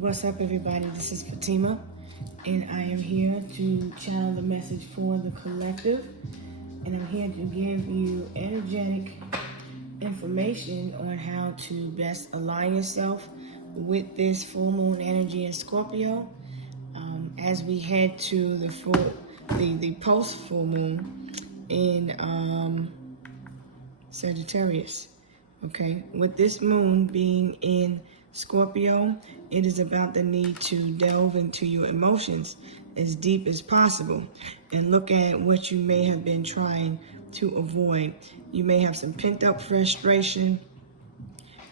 What's up, everybody? This is Fatima, and I am here to channel the message for the collective, and I'm here to give you energetic information on how to best align yourself with this full moon energy in Scorpio as we head to the post full moon in Sagittarius. Okay, with this moon being in Scorpio, it is about the need to delve into your emotions as deep as possible and look at what you may have been trying to avoid. You may have some pent up frustration.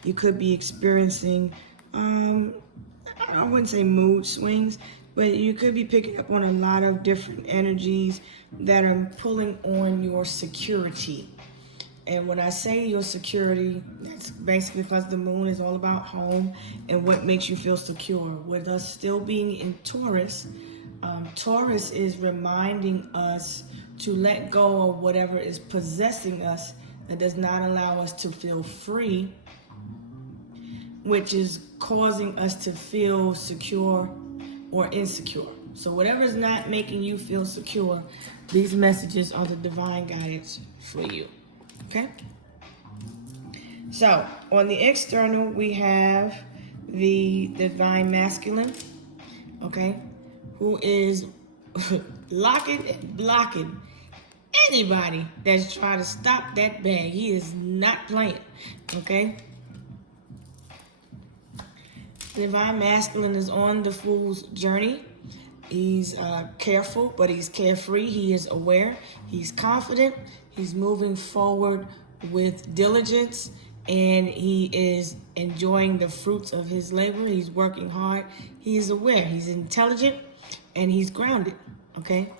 You could be experiencing, I wouldn't say mood swings, but you could be picking up on a lot of different energies that are pulling on your security. And when I say your security, that's basically because the moon is all about home and what makes you feel secure. With us still being in Taurus, Taurus is reminding us to let go of whatever is possessing us that does not allow us to feel free, which is causing us to feel secure or insecure. So whatever is not making you feel secure, these messages are the divine guidance for you. Okay, so on the external, we have the divine masculine, okay, who is locking and blocking anybody that's trying to stop that bag. He is not playing, okay? Divine masculine is on the fool's journey. He's careful, but he's carefree. He is aware. He's confident. He's moving forward with diligence, and he is enjoying the fruits of his labor. He's working hard. He is aware. He's intelligent, and he's grounded, okay?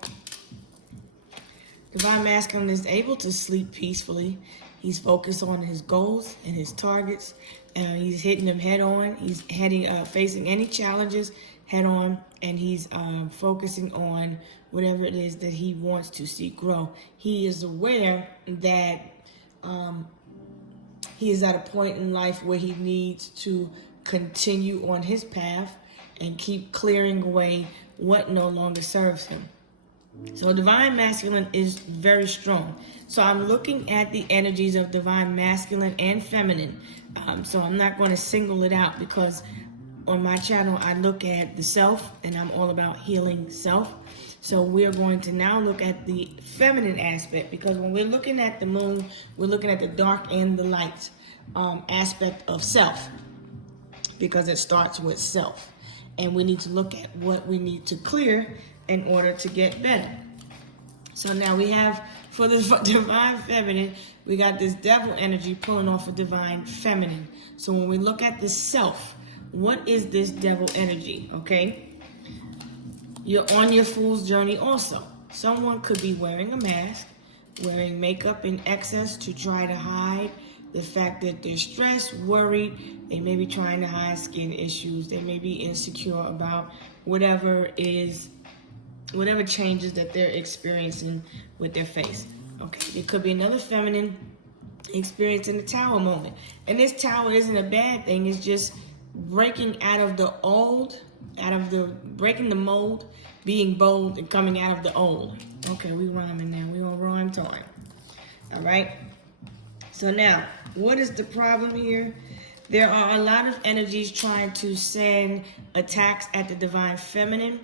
Divine masculine is able to sleep peacefully. He's focused on his goals and his targets. He's hitting them head on. He's facing any challenges head on, and he's focusing on whatever it is that he wants to see grow. He is aware that he is at a point in life where he needs to continue on his path and keep clearing away what no longer serves him. So divine masculine is very strong. So I'm looking at the energies of divine masculine and feminine. So I'm not going to single it out because on my channel, I look at the self, and I'm all about healing self. So we're going to now look at the feminine aspect, because when we're looking at the moon, we're looking at the dark and the light aspect of self, because it starts with self. And we need to look at what we need to clear in order to get better. So now we have, for the divine feminine, we got this devil energy pulling off of divine feminine. So when we look at the self, what is this devil energy, okay? You're on your fool's journey also. Someone could be wearing a mask, wearing makeup in excess to try to hide the fact that they're stressed, worried. They may be trying to hide skin issues. They may be insecure about whatever changes that they're experiencing with their face. Okay, it could be another feminine experiencing the tower moment. And this tower isn't a bad thing. It's just breaking out of the old, breaking the mold, being bold, and coming out of the old. Okay, we rhyming now. We on rhyme time. All right. So now, what is the problem here? There are a lot of energies trying to send attacks at the divine feminine.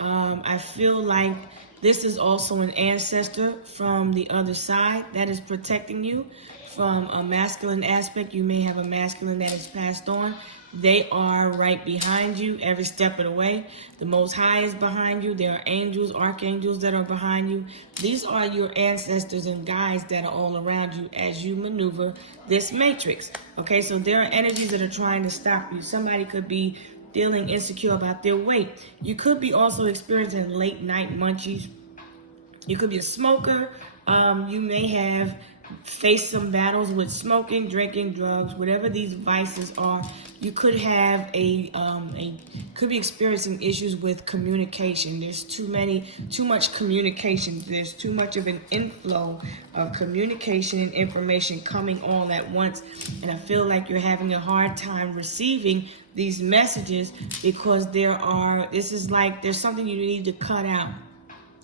I feel like this is also an ancestor from the other side that is protecting you from a masculine aspect. You may have a masculine that is passed on. They are right behind you every step of the way. The Most High is behind you. There are angels, archangels that are behind you. These are your ancestors and guides that are all around you as you maneuver this matrix. Okay, so there are energies that are trying to stop you. Somebody could be feeling insecure about their weight. You could be also experiencing late night munchies. You could be a smoker. You may have faced some battles with smoking, drinking, drugs, whatever these vices are. You could have could be experiencing issues with communication. There's too much communication. There's too much of an inflow of communication and information coming all at once. And I feel like you're having a hard time receiving these messages because there's something you need to cut out.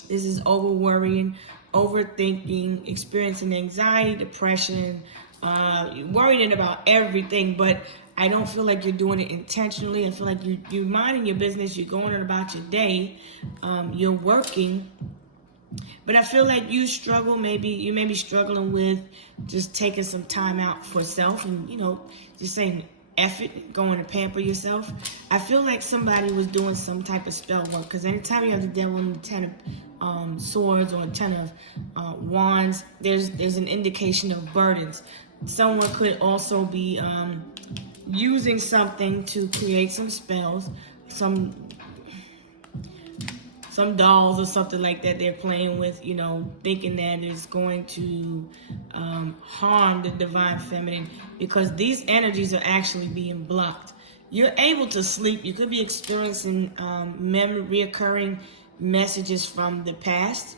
This is over worrying, overthinking, experiencing anxiety, depression, worrying about everything, but I don't feel like you're doing it intentionally. I feel like you're minding your business, you're going on about your day, you're working, but I feel like you may be struggling with just taking some time out for self and, just saying effort, going to pamper yourself. I feel like somebody was doing some type of spell work, because anytime you have the devil and the 10 of swords or 10 of wands, there's an indication of burdens. Someone could also be using something to create some spells, some dolls or something like that they're playing with, thinking that it's going to harm the divine feminine, because these energies are actually being blocked. You're able to sleep. You could be experiencing reoccurring messages from the past.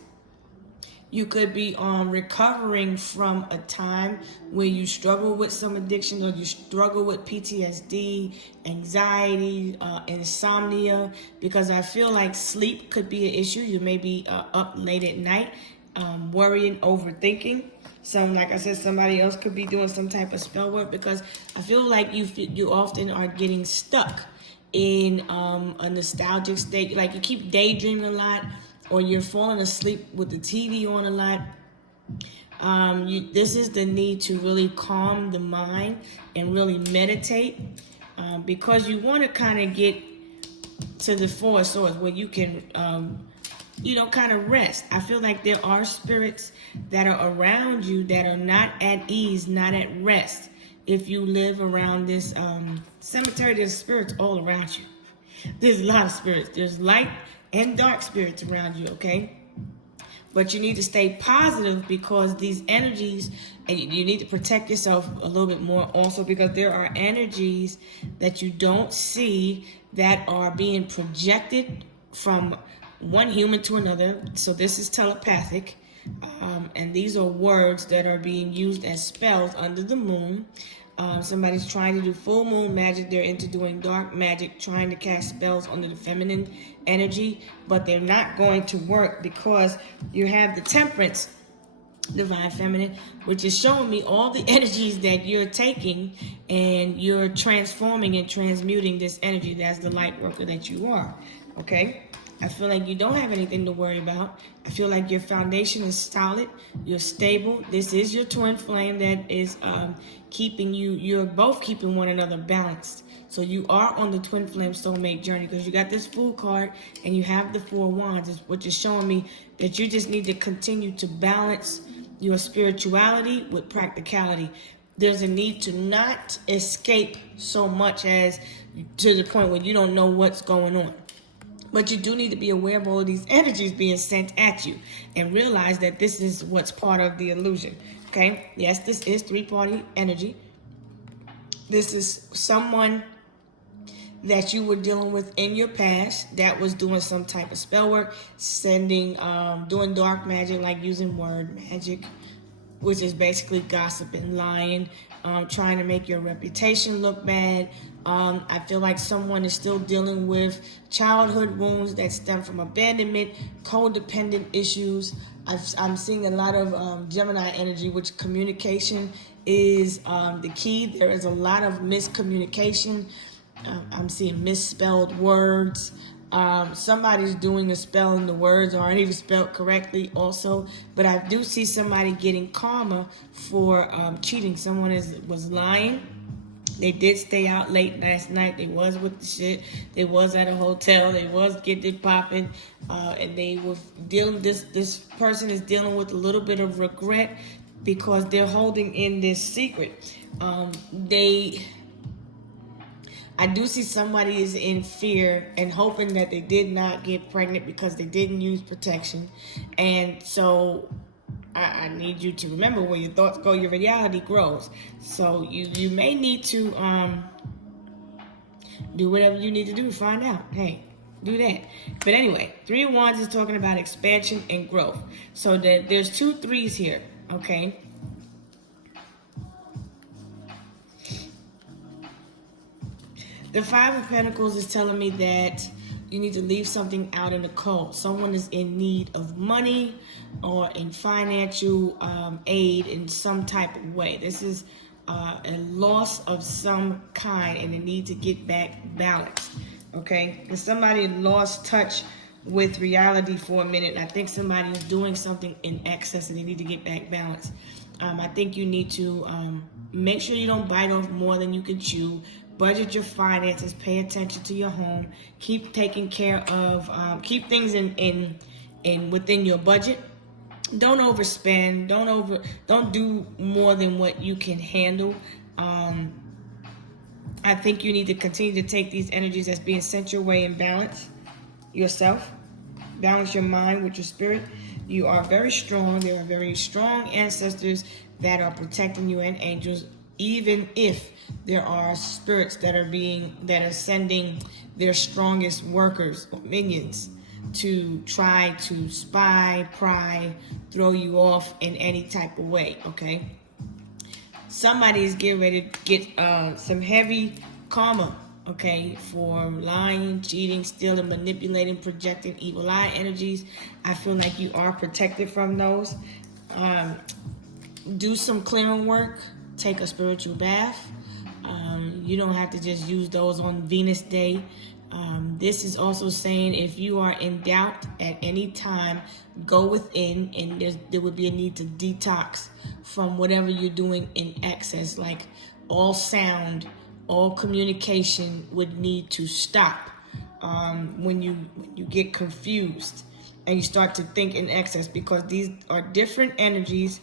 You could be recovering from a time where you struggle with some addiction, or you struggle with PTSD, anxiety, insomnia, because I feel like sleep could be an issue. You may be up late at night, worrying, overthinking. Like I said, somebody else could be doing some type of spell work, because I feel like you often are getting stuck in a nostalgic state. Like you keep daydreaming a lot, or you're falling asleep with the TV on a lot. This is the need to really calm the mind and really meditate, because you want to kind of get to the Four of Swords where you can, kind of rest. I feel like there are spirits that are around you that are not at ease, not at rest. If you live around this cemetery, there's spirits all around you. There's a lot of spirits. There's light and dark spirits around you, okay? But you need to stay positive, because these energies, and you need to protect yourself a little bit more also, because there are energies that you don't see that are being projected from one human to another. So this is telepathic, and these are words that are being used as spells under the moon. Somebody's trying to do full moon magic. They're into doing dark magic, trying to cast spells under the feminine energy, but they're not going to work, because you have the Temperance, divine feminine, which is showing me all the energies that you're taking, and you're transforming and transmuting this energy. That's the light worker that you are, okay? I feel like you don't have anything to worry about. I feel like your foundation is solid. You're stable. This is your twin flame that is keeping you're both keeping one another balanced. So you are on the twin flame soulmate journey, because you got this Fool card and you have the Four Wands, which is showing me that you just need to continue to balance your spirituality with practicality. There's a need to not escape so much as to the point where you don't know what's going on. But you do need to be aware of all of these energies being sent at you, and realize that this is what's part of the illusion. Okay? Yes, this is three-party energy. This is someone that you were dealing with in your past that was doing some type of spell work, doing dark magic, like using word magic, which is basically gossiping, lying, trying to make your reputation look bad. I feel like someone is still dealing with childhood wounds that stem from abandonment, codependent issues. I'm seeing a lot of Gemini energy, which communication is the key. There is a lot of miscommunication. I'm seeing misspelled words. Somebody's doing a spell and the words aren't even spelled correctly also. But I do see somebody getting karma for cheating. Someone was lying. They did stay out late last night. They was with the shit. They was at a hotel. They was getting it popping. And they were dealing, this person is dealing with a little bit of regret, because they're holding in this secret. I do see somebody is in fear and hoping that they did not get pregnant because they didn't use protection. And so I need you to remember, where your thoughts go, your reality grows. So you may need to Do whatever you need to do to find out. Hey, do that. But anyway, 3 of Wands is talking about expansion and growth. So there's 2 3s here, okay? The 5 of Pentacles is telling me that you need to leave something out in the cold. Someone is in need of money or in financial aid in some type of way. This is a loss of some kind and a need to get back balanced. Okay? And somebody lost touch with reality for a minute. And I think somebody is doing something in excess and they need to get back balanced. I think you need to make sure you don't bite off more than you can chew. Budget your finances. Pay attention to your home. Keep taking care of. Keep things in within your budget. Don't overspend. Don't do more than what you can handle. I think you need to continue to take these energies that's being sent your way and balance yourself. Balance your mind with your spirit. You are very strong. There are very strong ancestors that are protecting you and angels, even if there are spirits that are sending their strongest workers or minions to try to spy, pry, throw you off in any type of way, okay? Somebody is getting ready to get some heavy karma, okay, for lying, cheating, stealing, manipulating, projecting evil eye energies. I feel like you are protected from those. Do some clearing work. Take a spiritual bath. You don't have to just use those on Venus Day. This is also saying if you are in doubt at any time, go within, and there would be a need to detox from whatever you're doing in excess. Like all sound, all communication would need to stop when you get confused and you start to think in excess, because these are different energies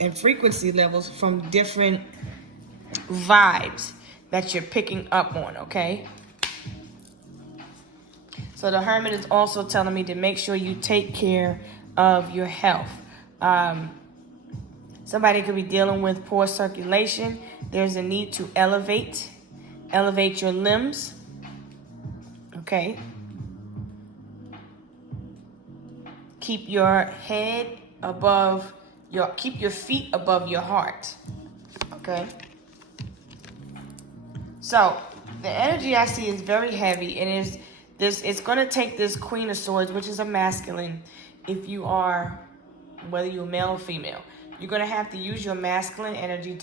and frequency levels from different vibes that you're picking up on, okay? So the Hermit is also telling me to make sure you take care of your health. Somebody could be dealing with poor circulation. There's a need to elevate your limbs, okay? Keep your head above keep your feet above your heart, okay? So the energy I see is very heavy, and it's going to take this Queen of Swords, which is a masculine. If you are, whether you're male or female, you're going to have to use your masculine energy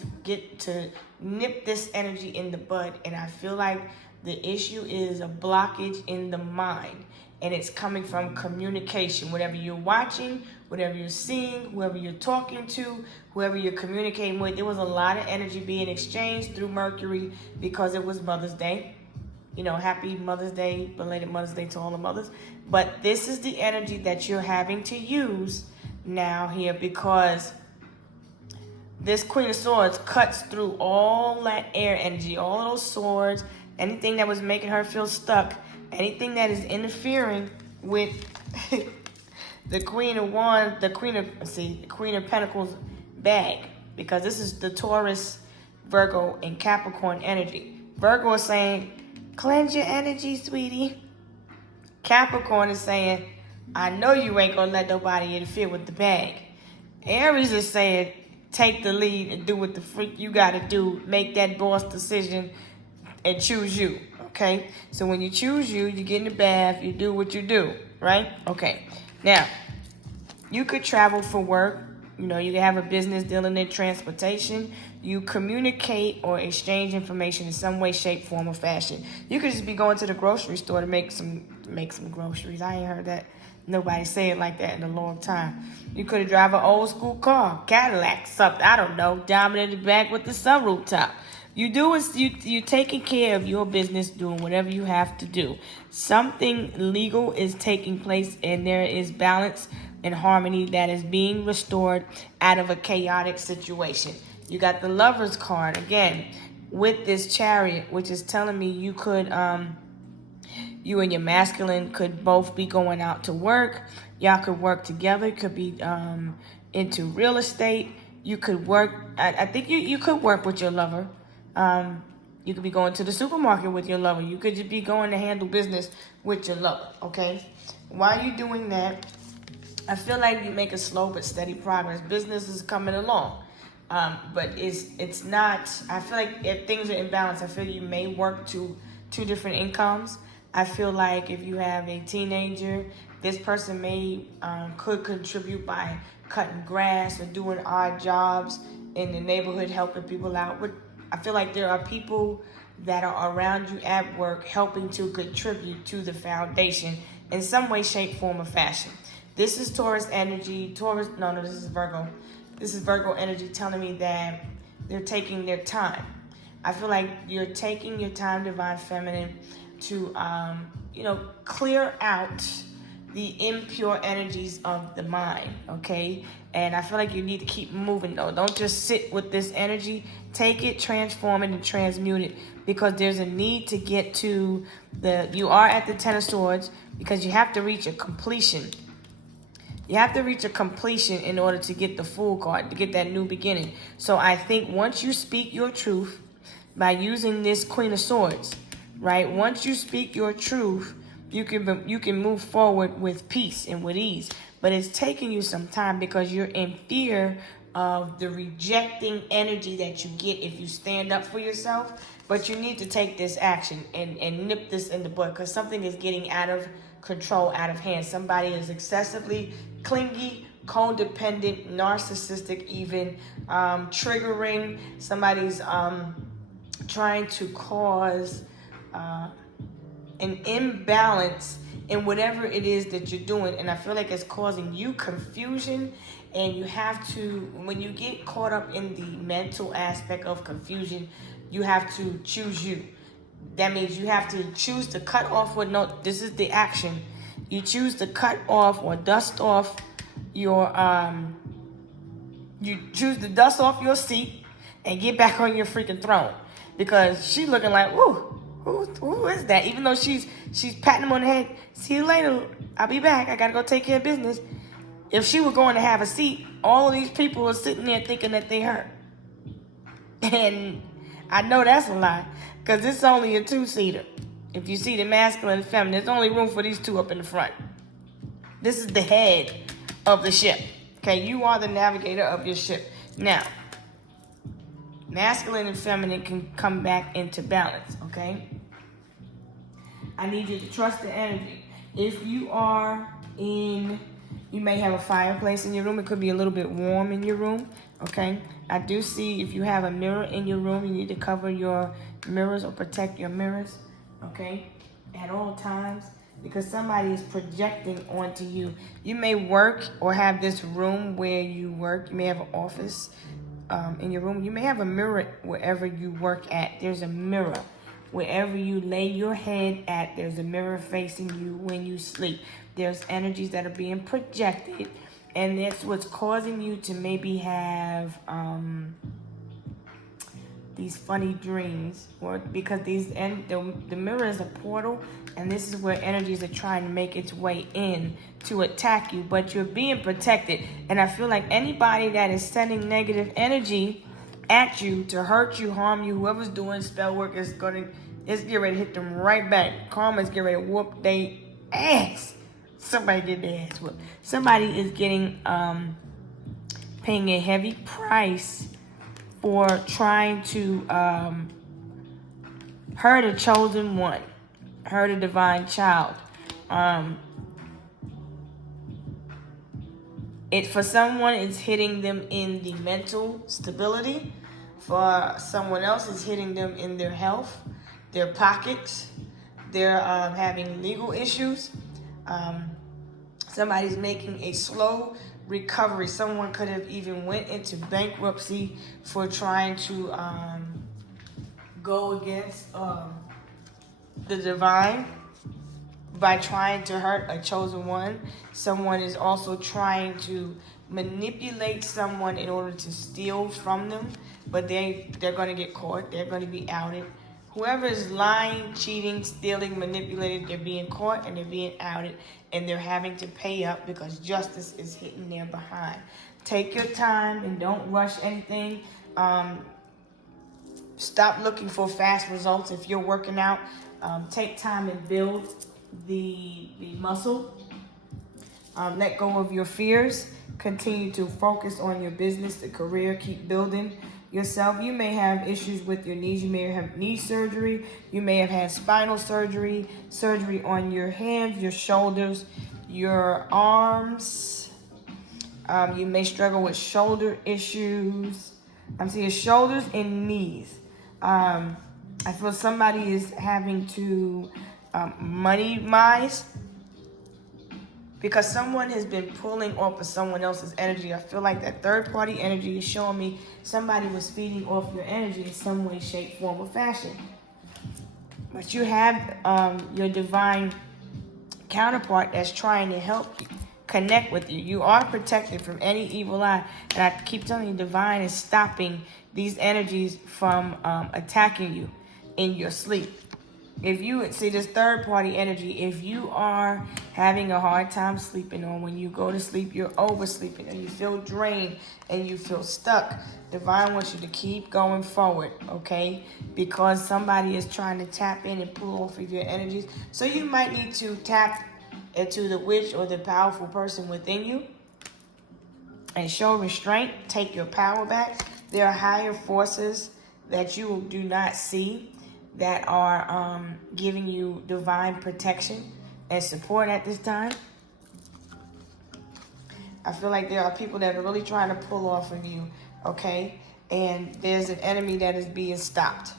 to nip this energy in the bud. And I feel like the issue is a blockage in the mind, and it's coming from communication. Whatever you're watching, whatever you're seeing, whoever you're talking to, whoever you're communicating with, there was a lot of energy being exchanged through Mercury because it was Mother's Day. You know, happy Mother's Day, belated Mother's Day to all the mothers. But this is the energy that you're having to use now here, because this Queen of Swords cuts through all that air energy, all those swords, anything that was making her feel stuck, anything that is interfering with the Queen of Wands, the Queen of Pentacles bag, because this is the Taurus, Virgo, and Capricorn energy. Virgo is saying, cleanse your energy, sweetie. Capricorn is saying, I know you ain't gonna let nobody interfere with the bag. Aries is saying, take the lead and do what the freak you gotta do. Make that boss decision and choose you, okay? So when you choose you get in the bath, you do what you do, right? Okay. Now, you could travel for work. You know, you can have a business dealing in transportation. You communicate or exchange information in some way, shape, form, or fashion. You could just be going to the grocery store to make some groceries. I ain't heard that. Nobody say it like that in a long time. You could drive an old school car, Cadillac, something, I don't know, diamond in the back with the sunroof top. You taking care of your business, doing whatever you have to do. Something legal is taking place, and there is balance and harmony that is being restored out of a chaotic situation. You got the Lover's card again with this Chariot, which is telling me you could you and your masculine could both be going out to work. Y'all could work together. Could be into real estate. You could work. I think you could work with your lover. You could be going to the supermarket with your lover. You could just be going to handle business with your lover, okay? While you're doing that, I feel like you make a slow but steady progress. Business is coming along. But it's not, I feel like if things are in balance, I feel you may work two different incomes. I feel like if you have a teenager, this person may could contribute by cutting grass or doing odd jobs in the neighborhood, helping people out. But I feel like there are people that are around you at work helping to contribute to the foundation in some way, shape, form, or fashion. This is Taurus energy. This is Virgo. This is Virgo energy telling me that they're taking their time. I feel like you're taking your time, Divine Feminine, to, clear out the impure energies of the mind, okay? And I feel like you need to keep moving, though. Don't just sit with this energy. Take it, transform it, and transmute it, because there's a need to get to you are at the Ten of Swords, because you have to reach a completion. You have to reach a completion in order to get the Fool card, to get that new beginning. So I think once you speak your truth by using this Queen of Swords, right? Once you speak your truth, you can move forward with peace and with ease. But it's taking you some time because you're in fear of the rejecting energy that you get if you stand up for yourself. But you need to take this action and nip this in the bud, because something is getting out of control, out of hand. Somebody is excessively clingy, codependent, narcissistic, even triggering. Somebody's trying to cause an imbalance in whatever it is that you're doing. And I feel like it's causing you confusion. And you have to, when you get caught up in the mental aspect of confusion, you have to choose you. That means you have to choose to cut off this is the action. You choose to cut off or dust off your, you choose to dust off your seat and get back on your freaking throne. Because she's looking like, woo, who is that? Even though she's patting him on the head. See you later. I'll be back. I gotta go take care of business. If she were going to have a seat, all of these people are sitting there thinking that they hurt. And I know that's a lie, because it's only a two-seater. If you see the masculine and feminine, there's only room for these two up in the front. This is the head of the ship. Okay, you are the navigator of your ship. Now, masculine and feminine can come back into balance, okay? I need you to trust the energy. If you are you may have a fireplace in your room. It could be a little bit warm in your room, okay? I do see if you have a mirror in your room, you need to cover your mirrors or protect your mirrors, okay, at all times, because somebody is projecting onto you. You may work or have this room where you work. You may have an office in your room. You may have a mirror wherever you work at. There's a mirror. Wherever you lay your head at, there's a mirror facing you when you sleep. There's energies that are being projected, and that's what's causing you to maybe have these funny dreams, or because the mirror is a portal, and this is where energies are trying to make its way in to attack you, but you're being protected. And I feel like anybody that is sending negative energy at you to hurt you, harm you, whoever's doing spell work is getting ready to hit them right back. Karma's getting ready to whoop their ass. Somebody get their ass whooped. Somebody is getting paying a heavy price for trying to hurt a chosen one, hurt a divine child. For someone, it's hitting them in the mental stability. For someone else, it's hitting them in their health, their pockets. They're having legal issues. Somebody's making a slow recovery. Someone could have even went into bankruptcy for trying to go against the divine by trying to hurt a chosen one. Someone is also trying to manipulate someone in order to steal from them, but they're going to get caught. They're going to be outed. Whoever is lying, cheating, stealing, manipulating, they're being caught and they're being outed, and they're having to pay up because justice is hitting their behind. Take your time and don't rush anything. Stop looking for fast results. If you're working out, take time and build the muscle. Let go of your fears. Continue to focus on your business, the career. Keep building yourself. You may have issues with your knees. You may have knee surgery. You may have had spinal surgery, surgery on your hands, your shoulders, your arms. You may struggle with shoulder issues. I'm seeing shoulders and knees. I feel somebody is having to money-wise, because someone has been pulling off of someone else's energy. I feel like that third-party energy is showing me somebody was feeding off your energy in some way, shape, form, or fashion. But you have your divine counterpart that's trying to help you, connect with you. You are protected from any evil eye. And I keep telling you, divine is stopping these energies from attacking you in your sleep. If you see this third party energy, if you are having a hard time sleeping, or when you go to sleep, you're oversleeping, and you feel drained and you feel stuck, divine wants you to keep going forward, okay? Because somebody is trying to tap in and pull off of your energies. So you might need to tap into the witch or the powerful person within you and show restraint. Take your power back. There are higher forces that you do not see that are giving you divine protection and support at this time. I feel like there are people that are really trying to pull off of you, okay? And there's an enemy that is being stopped,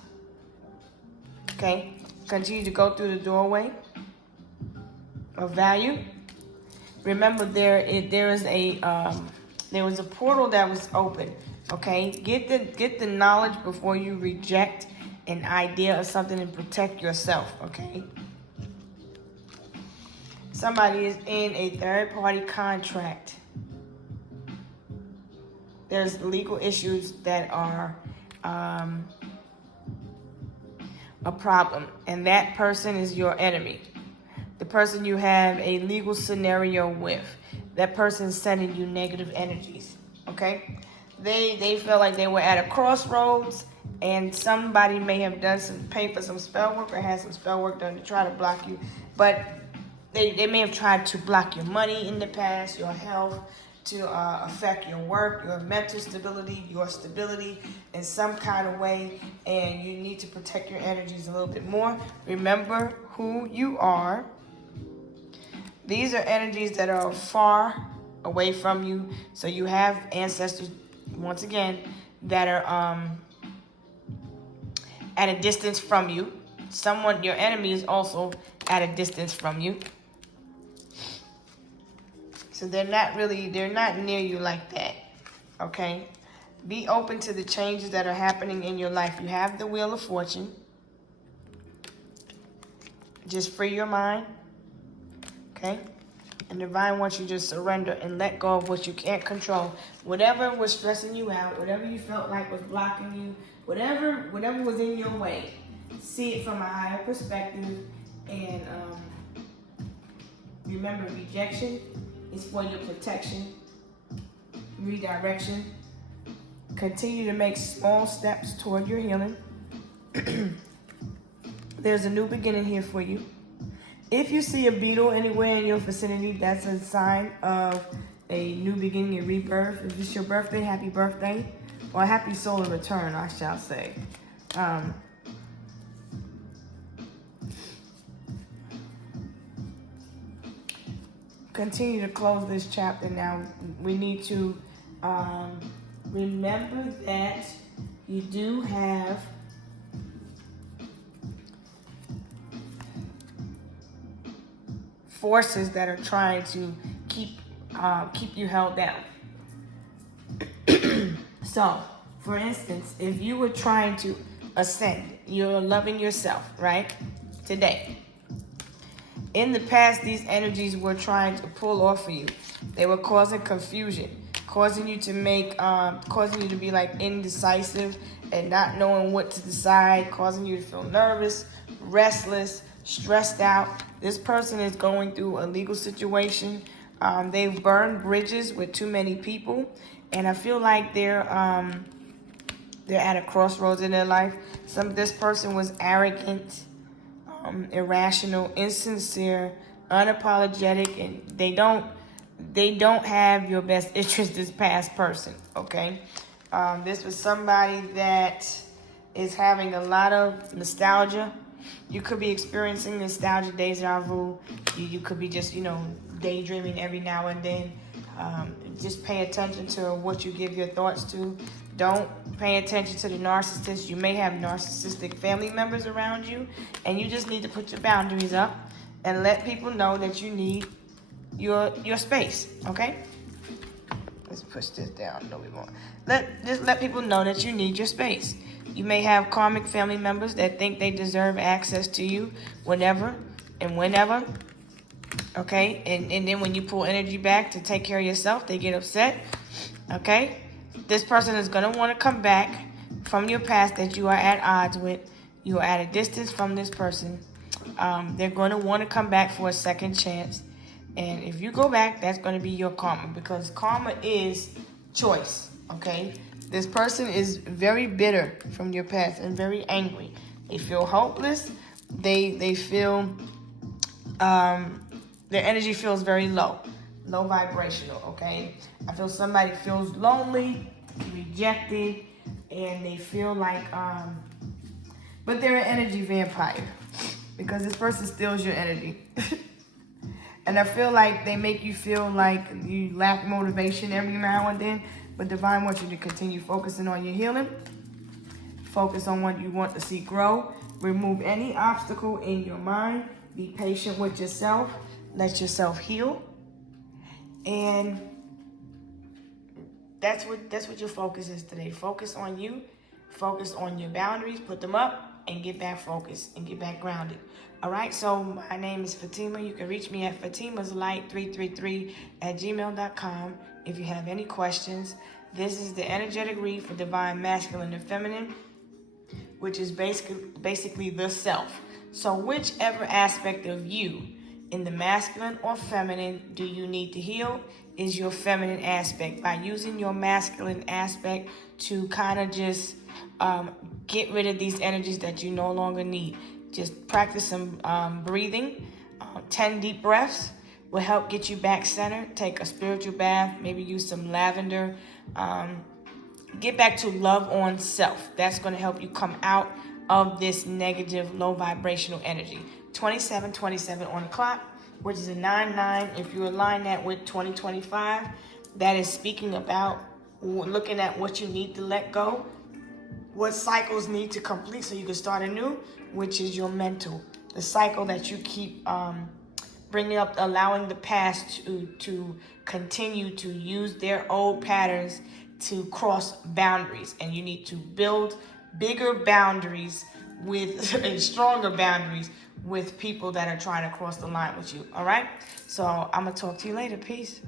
okay? Continue to go through the doorway of value. Remember, there was a portal that was open, okay? Get the knowledge before you reject an idea of something, and protect yourself, okay? Somebody is in a third-party contract. There's legal issues that are a problem, and that person is your enemy. The person you have a legal scenario with, that person is sending you negative energies, okay? They feel like they were at a crossroads, and somebody may have done paid for some spell work, or had some spell work done to try to block you. But they may have tried to block your money in the past, your health, to affect your work, your mental stability, your stability in some kind of way. And you need to protect your energies a little bit more. Remember who you are. These are energies that are far away from you. So you have ancestors, once again, that are at a distance from you. Your enemy is also at a distance from you. So they're not near you like that, okay? Be open to the changes that are happening in your life. You have the Wheel of Fortune. Just free your mind, okay? And divine wants you to surrender and let go of what you can't control. Whatever was stressing you out, whatever you felt like was blocking you, whatever was in your way, see it from a higher perspective. And remember, rejection is for your protection, redirection. Continue to make small steps toward your healing. There's a new beginning here for you. If you see a beetle anywhere in your vicinity, that's a sign of a new beginning, a rebirth. If it's your birthday, happy birthday. Or happy solar return, I shall say. Continue to close this chapter now. We need to remember that you do have forces that are trying to keep you held down. So, for instance, if you were trying to ascend, you're loving yourself, right? Today. In the past, these energies were trying to pull off of you. They were causing confusion, causing you to be like indecisive and not knowing what to decide, causing you to feel nervous, restless, stressed out. This person is going through a legal situation. They've burned bridges with too many people, and I feel like they're They're at a crossroads in their life. This person was arrogant, irrational, insincere, unapologetic, and they don't have your best interest, this past person, okay? This was somebody that is having a lot of nostalgia. You could be experiencing nostalgia, deja vu. You could be just, daydreaming every now and then. Just pay attention to what you give your thoughts to. Don't pay attention to the narcissist. You may have narcissistic family members around you, and you just need to put your boundaries up and let people know that you need your space, okay? Let's push this down. No, we won't. Just let people know that you need your space. You may have karmic family members that think they deserve access to you whenever and whenever. Okay? And then when you pull energy back to take care of yourself, they get upset. Okay? This person is going to want to come back from your past that you are at odds with. You are at a distance from this person. They're going to want to come back for a second chance. And if you go back, that's going to be your karma, because karma is choice. Okay? This person is very bitter from your past and very angry. They feel hopeless. They feel, their energy feels very low vibrational, okay? I feel somebody feels lonely, rejected, and they feel like, but they're an energy vampire, because this person steals your energy. And I feel like they make you feel like you lack motivation every now and then. But Divine wants you to continue focusing on your healing. Focus on what you want to see grow. Remove any obstacle in your mind. Be patient with yourself. Let yourself heal. And that's what your focus is today. Focus on you. Focus on your boundaries. Put them up and get back focused and get back grounded. All right, so my name is Fatima. You can reach me at fatimaslight333@gmail.com if you have any questions. This is the energetic read for Divine Masculine and Feminine, which is basically the self. So whichever aspect of you, in the masculine or feminine, do you need to heal is your feminine aspect. By using your masculine aspect to kind of just get rid of these energies that you no longer need. Just practice some breathing. 10 deep breaths will help get you back centered. Take a spiritual bath. Maybe use some lavender. Get back to love on self. That's going to help you come out of this negative, low vibrational energy. 2727 on the clock, which is a 99. If you align that with 2025, that is speaking about looking at what you need to let go, what cycles need to complete so you can start anew, which is your mental. The cycle that you keep bringing up, allowing the past to continue to use their old patterns to cross boundaries. And you need to build bigger boundaries with and stronger boundaries with people that are trying to cross the line with you. All right? So I'm going to talk to you later. Peace.